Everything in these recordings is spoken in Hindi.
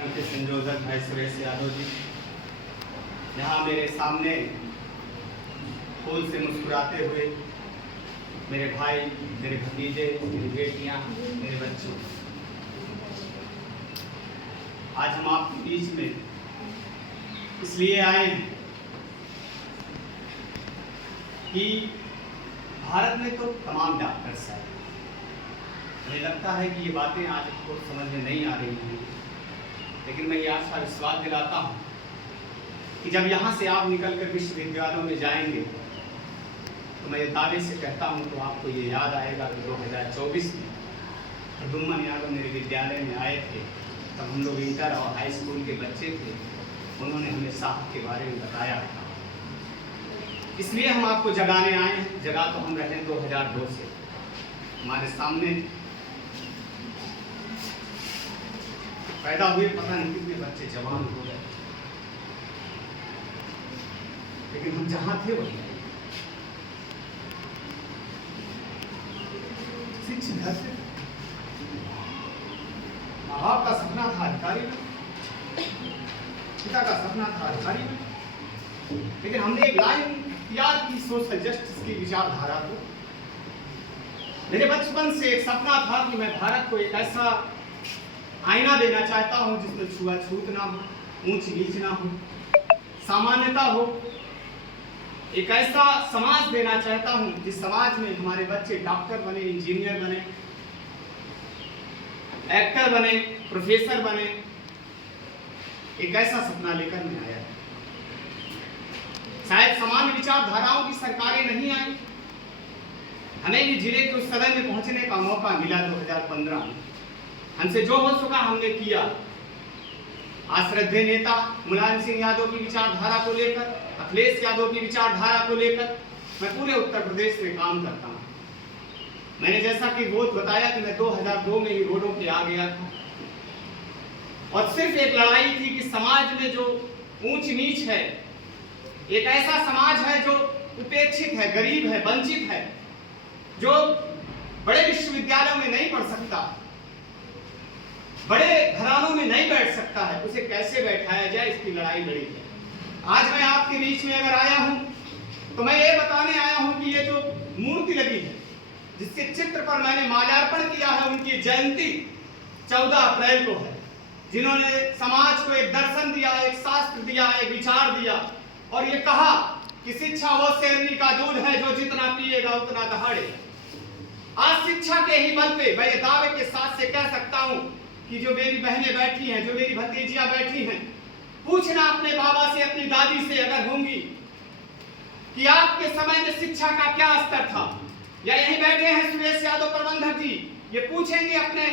के संयोजक भाई सुरेश यादव जी यहाँ मेरे सामने फूल से मुस्कुराते हुए मेरे भाई, मेरे भतीजे, मेरी बेटियां, मेरे बच्चे, आज हम आपके बीच में इसलिए आए हैं कि भारत में तो तमाम डॉक्टर्स हैं। मुझे लगता है कि ये बातें आज आपको समझ में नहीं आ रही हैं, लेकिन मैं ये आशा विश्वास दिलाता हूँ कि जब यहाँ से आप निकलकर विश्वविद्यालयों में जाएंगे तो मैं ये दावे से कहता हूँ तो आपको ये याद आएगा कि 2024 में प्रद्युम्न यादव मेरे विद्यालय में आए थे। तब हम लोग इंटर और हाई स्कूल के बच्चे थे, उन्होंने हमें साहब के बारे में बताया था। इसलिए हम आपको जगाने आए हैं। जगा तो हम रहे 2002 से। हमारे सामने पैदा हुए पता नहीं कितने बच्चे जवान हो गए, लेकिन हम जहां थे वही शिक्षित घर से। माँ बाप का सपना था अधिकारी में, पिता का सपना था अधिकारी में, लेकिन हमने एक लाइन इख्तियार की सोशल जस्टिस की विचारधारा को। मेरे बचपन से एक सपना था कि मैं भारत को एक ऐसा आईना देना चाहता हूं जिसमें छुआछूत ना हो, ऊंच नीच ना हो, सामान्यता हो। एक ऐसा समाज देना चाहता हूं जिस समाज में हमारे बच्चे डॉक्टर बने, इंजीनियर बने, एक्टर बने, प्रोफेसर बने। एक ऐसा सपना लेकर मैं आया। शायद समान विचारधाराओं की सरकारें नहीं आई। हमें भी जिले के उस सदन में पहुंचने का मौका मिला 2015 में। हमसे जो हो सका हमने किया। आज श्रद्धेय नेता मुलायम सिंह यादव की विचारधारा को लेकर, अखिलेश यादव की विचारधारा को लेकर मैं पूरे उत्तर प्रदेश में काम करता हूँ। मैंने जैसा कि रोज बताया कि मैं 2002 में ही रोडों पे आ गया था और सिर्फ एक लड़ाई थी कि समाज में जो ऊंच नीच है, एक ऐसा समाज है जो उपेक्षित है, गरीब है, वंचित है, जो बड़े विश्वविद्यालयों में नहीं पढ़ सकता, बड़े घरानों में नहीं बैठ सकता है, उसे कैसे बैठाया जाए, इसकी लड़ाई लड़ी है। आज मैं आपके बीच में अगर आया हूं तो मैं ये बताने आया हूं कि ये जो मूर्ति लगी है, जिसके चित्र पर मैंने माल्यार्पण किया है, उनकी जयंती 14 अप्रैल को है। जिन्होंने समाज को एक दर्शन दिया, एक शास्त्र दिया, एक विचार दिया और ये कहा कि शिक्षा वो शेरनी का दूध है जो जितना पिएगा उतना दहाड़ेगा। आज शिक्षा के ही बल पे मैं ये दावे के साथ से कह सकता हूं कि जो मेरी बहनें बैठी हैं, जो मेरी भतीजियां बैठी हैं, पूछना अपने बाबा से, अपनी दादी से अगर होंगी कि आपके समय में शिक्षा का क्या स्तर था, या यहीं बैठे हैं सुरेश यादव प्रबंधक जी, ये पूछेंगे अपने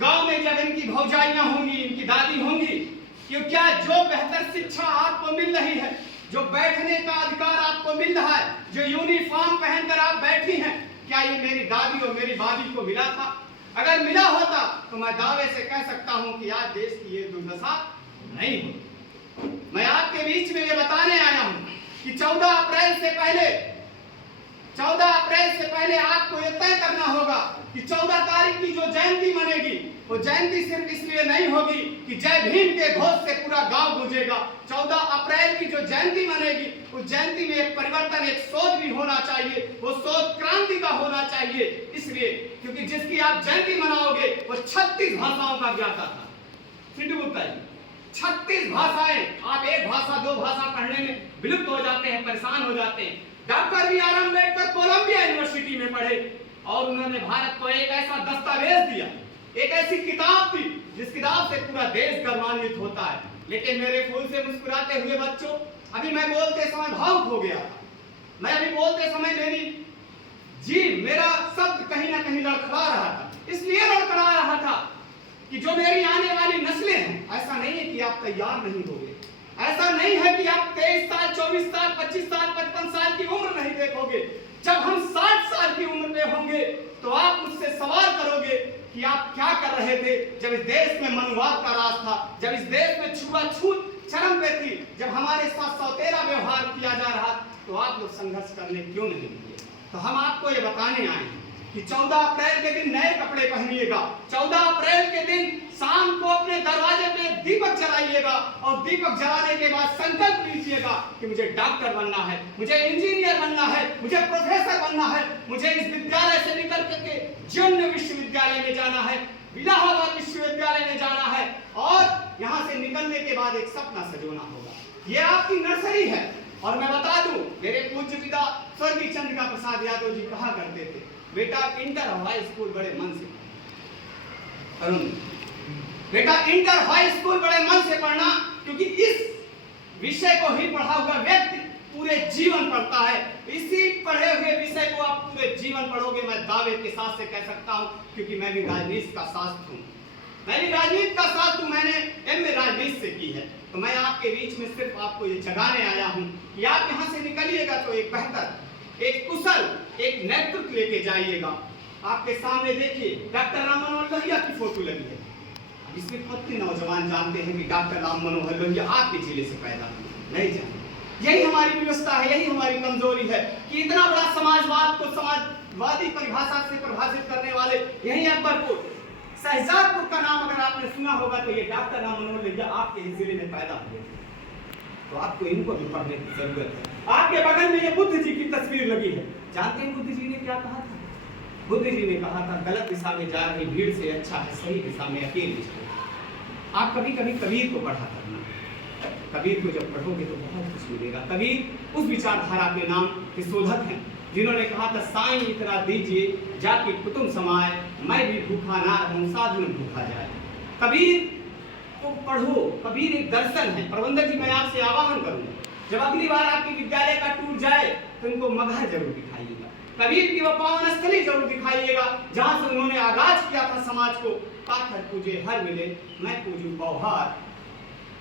गांव में जब इनकी भौजाइयां होंगी, इनकी दादी होंगी कि क्या जो बेहतर शिक्षा आपको मिल रही है, जो बैठने का अधिकार आपको मिल रहा है, जो यूनिफॉर्म पहनकर आप बैठी हैं, क्या ये मेरी दादी और मेरी बाबी को मिला था? अगर मिला होता तो मैं दावे से कह सकता हूं कि आज देश की ये दुर्दशा नहीं होती। मैं आपके बीच में ये बताने आया हूं कि 14 अप्रैल से पहले आपको ये तय करना होगा कि 14 तारीख की जो जयंती मनेगी, वो जयंती सिर्फ इसलिए नहीं होगी कि जय भीम के घोष से पूरा गांव गूंजेगा। 14 अप्रैल की जो जयंती मनेगी, उस जयंती में एक परिवर्तन, एक सोच भी होना चाहिए। वो सोच क्रांति का होना चाहिए, इसलिए क्योंकि जिसकी आप जयंती मनाओगे वो 36 भाषाओं का ज्ञाता था। सिंधु गुप्ता जी, 36 भाषाएं। आप एक भाषा, दो भाषा पढ़ने में विलुप्त हो जाते हैं, परेशान हो जाते हैं। Doctor B R Ambedkar Columbia University में पढ़े और उन्होंने भारत को एक ऐसा दस्तावेज दिया, एक ऐसी किताब थी जिस किताब से पूरा देश गौरवान्वित होता है। लेकिन मेरे फूल से मुस्कुराते हुए बच्चों, अभी मैं बोलते समय भावुक हो गया था। मैं अभी बोलते समय मेरा शब्द कहीं ना कहीं लड़खड़ा रहा था। इसलिए लड़खड़ा रहा था कि जो मेरी आने वाली नस्लें हैं, ऐसा नहीं है कि आप तैयार नहीं होगे, ऐसा नहीं है कि आप 23 साल, 24 साल, 25 साल, 55 साल की उम्र नहीं देखोगे। जब हम 60 साल की उम्र में होंगे तो आप मुझसे सवाल करोगे कि आप क्या कर रहे थे जब इस देश में मनुवाद का राज था, जब इस देश में छुआछूत चरम पे थी, जब हमारे साथ सौतेला व्यवहार किया जा रहा, तो आप लोग संघर्ष करने क्यों नहीं किए? तो हम आपको ये बताने आए हैं कि 14 अप्रैल के दिन नए कपड़े पहनिएगा। 14 अप्रैल के दिन शाम को अपने दरवाजे जलाइएगा और दीपक जलाने के बाद संकल्प लीजिएगा कि मुझे डॉक्टर बनना है, मुझे इंजीनियर बनना है, मुझे प्रोफेसर बनना है, मुझे इस विद्यालय से निकल करके जन्म विश्वविद्यालय में जाना है, इलाहाबाद विश्वविद्यालय में जाना है और यहाँ से निकलने के बाद एक सपना सजोना होगा। ये आपकी नर्सरी है। और मैं बता दूं, मेरे पूज्य पिता स्वर्गीय चंद्रिका प्रसाद यादव जी कहा करते थे, बेटा इंटर हाई स्कूल बड़े मन से अरुण, बेटा इंटर हाई स्कूल बड़े मन से पढ़ना, क्योंकि इस विषय को ही पढ़ा हुआ व्यक्ति पूरे जीवन पढ़ता है। इसी पढ़े हुए विषय को आप पूरे जीवन पढ़ोगे, मैं दावे के साथ से कह सकता हूं, क्योंकि मैं भी राजनीति का शास्त्र हूं, मैं भी राजनीति का शास्त्र हूं, मैंने एमए राजनीति से की है। तो मैं आपके बीच में सिर्फ आपको ये जगाने आया हूं कि आप यहाँ से निकलिएगा तो एक बेहतर, एक कुशल, एक नेतृत्व लेके जाइएगा। आपके सामने देखिए डॉक्टर राम मनोहर लोहिया की फोटो लगी है। इसमें कितने नौजवान जानते हैं कि डॉक्टर राम मनोहर लोहिया आपके जिले से पैदा हुए? नहीं जानते। यही हमारी व्यवस्था है, यही हमारी कमजोरी है कि इतना बड़ा समाजवाद को समाजवादी परिभाषा से परिभाषित करने वाले यही अकबरपुर शहजादपुर का नाम अगर आपने सुना होगा तो ये डॉक्टर राम मनोहर लोहिया आपके जिले में पैदा हुए। तो आपको इनको भी पढ़ने की जरूरत है। आपके बगल में ये बुद्ध जी की तस्वीर लगी है। जानते हैं बुद्ध जी ने क्या कहा था? बुद्ध जी ने कहा था, गलत दिशा में जा रही भीड़ से अच्छा है सही दिशा में अकेले चलो। आप कभी कभी कबीर को पढ़ा करना। कबीर को जब पढ़ोगे तो बहुत कुछ मिलेगा। कबीर उस विचारधारा के नाम के शोधक हैं जिन्होंने कहा था, साईं इतना दीजिए जाके कुतुम समाए, मैं भी भूखा ना रहूं साधु न भूखा जाए। कबीर को पढ़ो। कबीर एक दर्शन है। प्रबंधक जी, मैं आपसे आह्वान करूंगा, जब अगली बार आपकी विद्यालय का टूर जाए तो इनको मगहर जरूर दिखाइएगा, कबीर की वो पावन स्थली जरूर दिखाइएगा जहां से उन्होंने आगाज किया था समाज को। पाथर पूजे हर मिले मैं पूजू पौहार,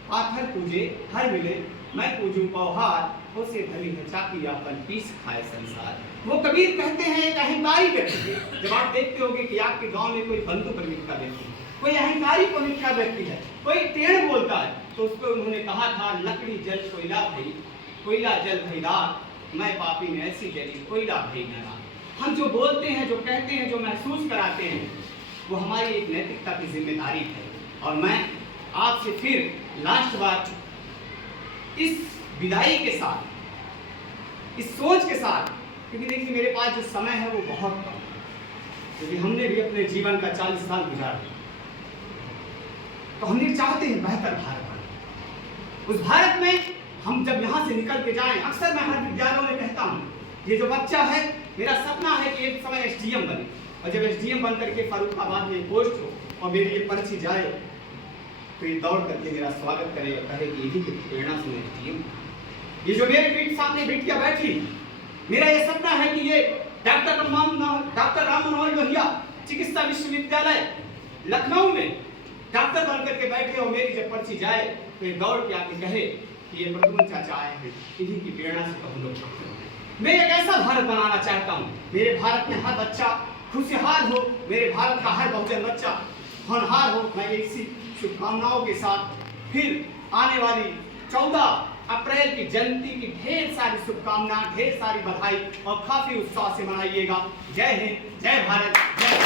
पाथर पूजे हर मिले मैं पूजू पौहार, उसे भली है चाकी अपन पीस खाए संसार। वो कबीर कहते हैं एक अहंकारी व्यक्ति। जब आप देखते होंगे कि आपके गांव में कोई बंधु प्रवृत्ति का व्यक्ति, कोई अहंकारी प्रवृत्ति का व्यक्ति है, कोई टेढ़ बोलता है, तो उसको उन्होंने कहा था, लकड़ी जल कोयला भई, कोयला जल भई राख, मैं पापी में ऐसी जली कोयला भई न राख। हम जो बोलते हैं, जो कहते हैं, जो महसूस कराते हैं, वो हमारी एक नैतिकता की जिम्मेदारी है। और मैं आपसे फिर लास्ट बार इस विदाई के साथ, इस सोच के साथ, क्योंकि देखिए मेरे पास जो समय है वो बहुत कम है, क्योंकि हमने भी अपने जीवन का 40 साल गुजार दिया, तो हमने चाहते हैं बेहतर भारत बने। उस भारत में हम जब यहाँ से निकल के जाएं, अक्सर मैं हर विद्यालयों में कहता हूँ, ये जो बच्चा है, मेरा सपना है कि एक समय एसडीएम बने, और जब एसडीएम बन करके फर्रुखाबाद में पोस्ट हो और मेरी ये पर्ची जाए तो ये दौड़ करके मेरा स्वागत करे और कहे कि यही की प्रेरणा से मैं एसडीएम। ये जो मेरे पीठ सामने बिटिया बैठी, मेरा ये सपना है कि ये डॉक्टर राम मनोहर लोहिया चिकित्सा विश्वविद्यालय लखनऊ में डॉक्टर बन करके बैठे और मेरी जब पर्ची जाए तो ये दौड़ के आके कहे कि ये प्रद्युम्न चाचा आए हैं, इन्हीं की प्रेरणा से हम लोग। मैं एक ऐसा भारत बनाना चाहता हूँ, मेरे भारत में हर बच्चा खुशहाल हो, मेरे भारत का हर बहुजन बच्चा होनहार हो। मैं इसी शुभकामनाओं के साथ फिर आने वाली 14 अप्रैल की जयंती की ढेर सारी शुभकामनाएं, ढेर सारी बधाई और काफी उत्साह से मनाइएगा। जय हिंद, जय भारत, जय